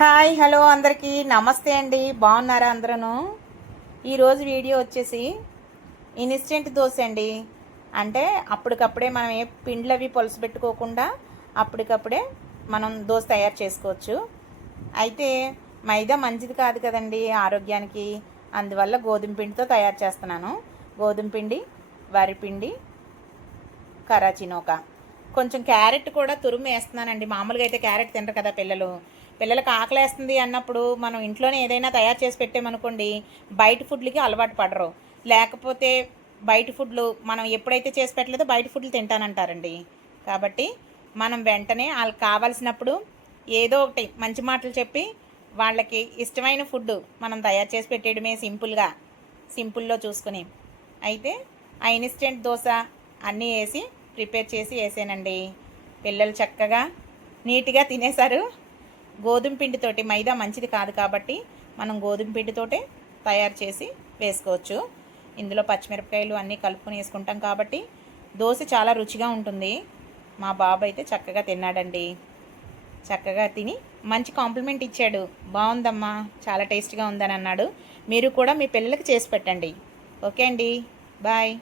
Hi hello అందరికీ నమస్తే అండి. బాగున్నారా అందరూ? ఈరోజు వీడియో వచ్చేసి ఇన్స్టెంట్ దోశ అండి. అంటే అప్పటికప్పుడే మనం ఏ పిండ్లు అవి పులుసు పెట్టుకోకుండా అప్పటికప్పుడే మనం దోశ తయారు చేసుకోవచ్చు. అయితే మైదా మంచిది కాదు కదండి ఆరోగ్యానికి. అందువల్ల గోధుమ పిండితో తయారు చేస్తున్నాను. గోధుమ పిండి, వరిపిండి, కరాచీ నూక, కొంచెం క్యారెట్ కూడా తురుము వేస్తున్నానండి. మామూలుగా అయితే క్యారెట్ తినరు కదా పిల్లలకు ఆకలేస్తుంది అన్నప్పుడు మనం ఇంట్లోనే ఏదైనా తయారు చేసి పెట్టామనుకోండి, బయట ఫుడ్లకి అలవాటు పడరు. లేకపోతే బయట ఫుడ్లు మనం ఎప్పుడైతే చేసి పెట్టలేదో బయట ఫుడ్లు తింటానంటారండి. కాబట్టి మనం వెంటనే వాళ్ళకి కావాల్సినప్పుడు ఏదో ఒకటి మంచి మాటలు చెప్పి వాళ్ళకి ఇష్టమైన ఫుడ్ మనం తయారు చేసి పెట్టేయడమే సింపుల్లో చూసుకుని. అయితే ఆ ఇన్స్టెంట్ దోశ అన్నీ వేసి ప్రిపేర్ చేసి వేసానండి. పిల్లలు చక్కగా నీట్గా తినేశారు. గోధుమ పిండితోటి, మైదా మంచిది కాదు కాబట్టి మనం గోధుమ పిండితోటే తయారు చేసి వేసుకోవచ్చు. ఇందులో పచ్చిమిరపకాయలు అన్నీ కలుపుకొని వేసుకుంటాం కాబట్టి దోశ చాలా రుచిగా ఉంటుంది. మా బాబు అయితే చక్కగా తిన్నాడండి. చక్కగా తిని మంచి కాంప్లిమెంట్ ఇచ్చాడు. బాగుందమ్మా, చాలా టేస్ట్గా ఉందని అన్నాడు. మీరు కూడా మీ పిల్లలకి చేసి పెట్టండి. ఓకే అండి, బాయ్.